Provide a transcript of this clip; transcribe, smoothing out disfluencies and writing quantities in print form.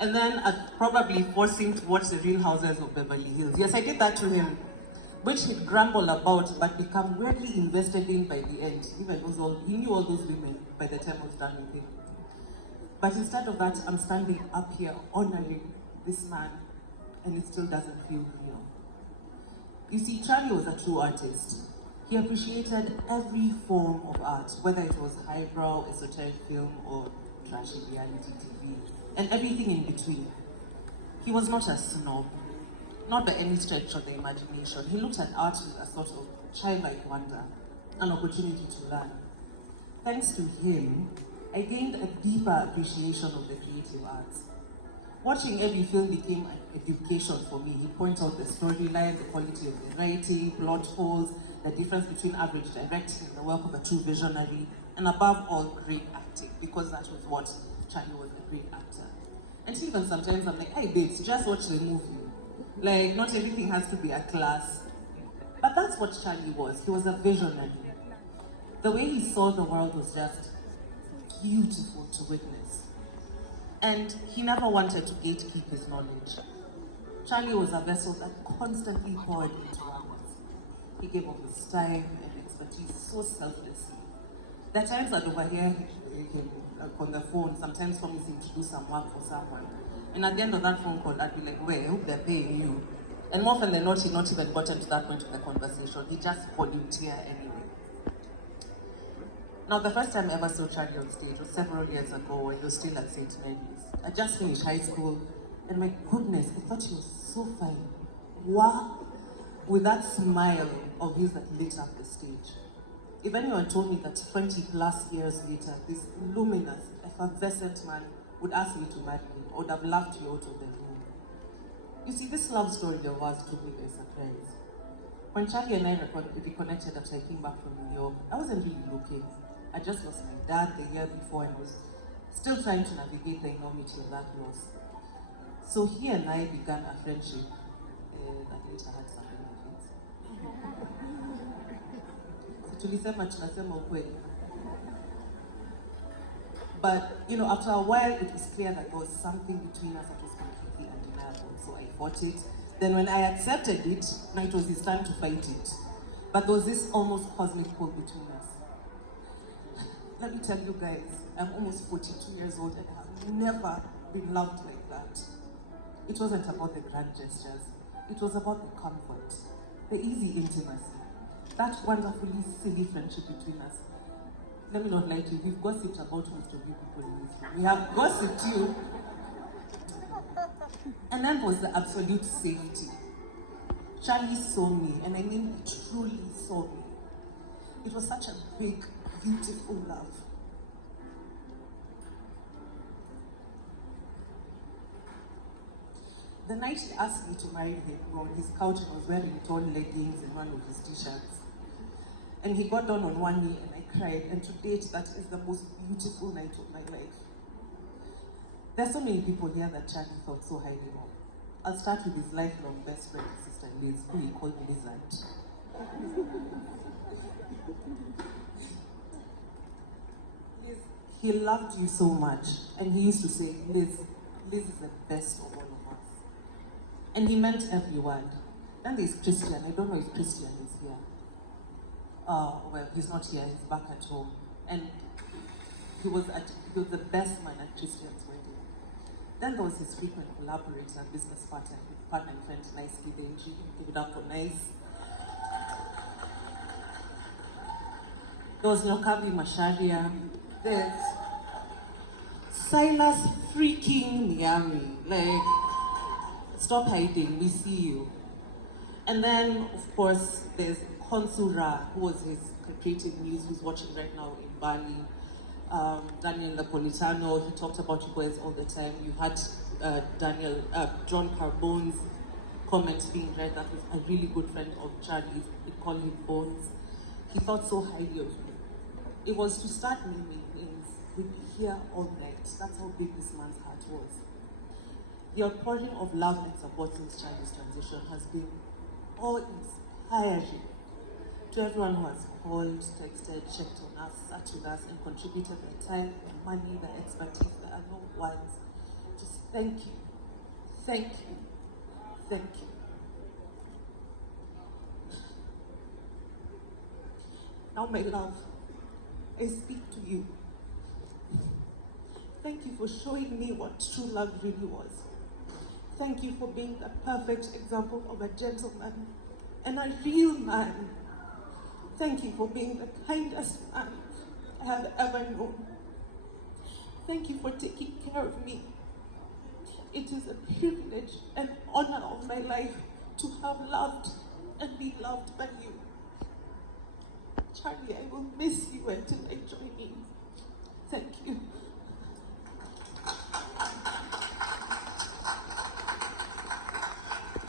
And then I'd probably force him to watch The Real Houses of Beverly Hills. Yes, I did that to him, which he'd grumble about, but become weirdly invested in by the end. Even he knew all those women by the time I was done with him. But instead of that, I'm standing up here honoring this man, and it still doesn't feel real. You see, Charlie was a true artist. He appreciated every form of art, whether it was highbrow, esoteric film, or trashy reality TV, and everything in between. He was not a snob, not by any stretch of the imagination. He looked at art with a sort of childlike wonder, an opportunity to learn. Thanks to him, I gained a deeper appreciation of the creative arts. Watching every film became an education for me. He pointed out the storyline, the quality of the writing, plot holes, the difference between average directing and the work of a true visionary, and above all, great acting, because that was what Charlie was, a great actor. And even sometimes I'm like, hey babes, just watch the movie. Like, not everything has to be a class. But that's what Charlie was. He was a visionary. The way he saw the world was just beautiful to witness. And he never wanted to gatekeep his knowledge. Charlie was a vessel that constantly poured into others. He gave of his time and expertise so selflessly. There are times I'd overhear him on the phone, sometimes promising to do some work for someone. And at the end of that phone call, I'd be like, well, I hope they're paying you. And more often than not, he'd not even gotten to that point of the conversation. He just volunteered anyway. Now, the first time I ever saw Charlie on stage was several years ago when he was still at St. Mary's. I just finished high school, and my goodness, I thought he was so fine. Wow! With that smile of his that lit up the stage. If anyone told me that 20 plus years later, this luminous, effervescent man would ask me to marry him, I would have laughed you out of the room. You see, this love story of ours took me by surprise. When Charlie and I reconnected after I came back from New York, I wasn't really looking. I just lost my dad the year before and was still trying to navigate the enormity of that loss. So he and I began a friendship that later had some benefits. Tulisema tunasema ukweli. But, you know, after a while, it was clear that there was something between us that was completely undeniable. So I fought it. Then when I accepted it, now it was his time to fight it. But there was this almost cosmic pull between us. Let me tell you guys, I'm almost 42 years old and I have never been loved like that. It wasn't about the grand gestures. It was about the comfort, the easy intimacy, that wonderfully silly friendship between us. Let me not lie to you, we've gossiped about most of you people in this room. We have gossiped you. And then was the absolute safety. Charlie saw me, and I mean he truly saw me. It was such a big, beautiful love. The night he asked me to marry him, we were on his couch and was wearing torn leggings and one of his t-shirts. And he got down on one knee and I cried, and to date, that is the most beautiful night of my life. There's so many people here that Charlie thought so highly of. I'll start with his lifelong best friend, Sister Liz, who he called Lizard. Liz, he loved you so much, and he used to say, Liz is the best of all of us. And he meant every word. Then there's Christian. I don't know if Christian is here. Well, he's not here, he's back at home. And he was the best man at Christian's wedding. Then there was his frequent collaborator, business partner and friend, Nicely Denji. Give it up for Nice. There was Nokabi Masharia. There's Silas freaking Miami. Like, stop hiding, we see you. And then, of course, there's Konsura, who was his creative muse, who's watching right now in Bali. Daniel Napolitano, he talked about you guys all the time. You had John Carbone's comment being read, that was a really good friend of Charlie's. We call him Bones. He thought so highly of you. It was to start naming names. We'd be here all night. That's how big this man's heart was. The outpouring of love and support since Charlie's transition has been awe-inspiring. To everyone who has called, texted, checked on us, sat with us, and contributed their time, their money, their expertise, their unknown words Just thank you. Thank you. Thank you. Now, my love, I speak to you. Thank you for showing me what true love really was. Thank you for being the perfect example of a gentleman and a real man. Thank you for being the kindest man I have ever known. Thank you for taking care of me. It is a privilege and honor of my life to have loved and be loved by you. Charlie, I will miss you until I join in.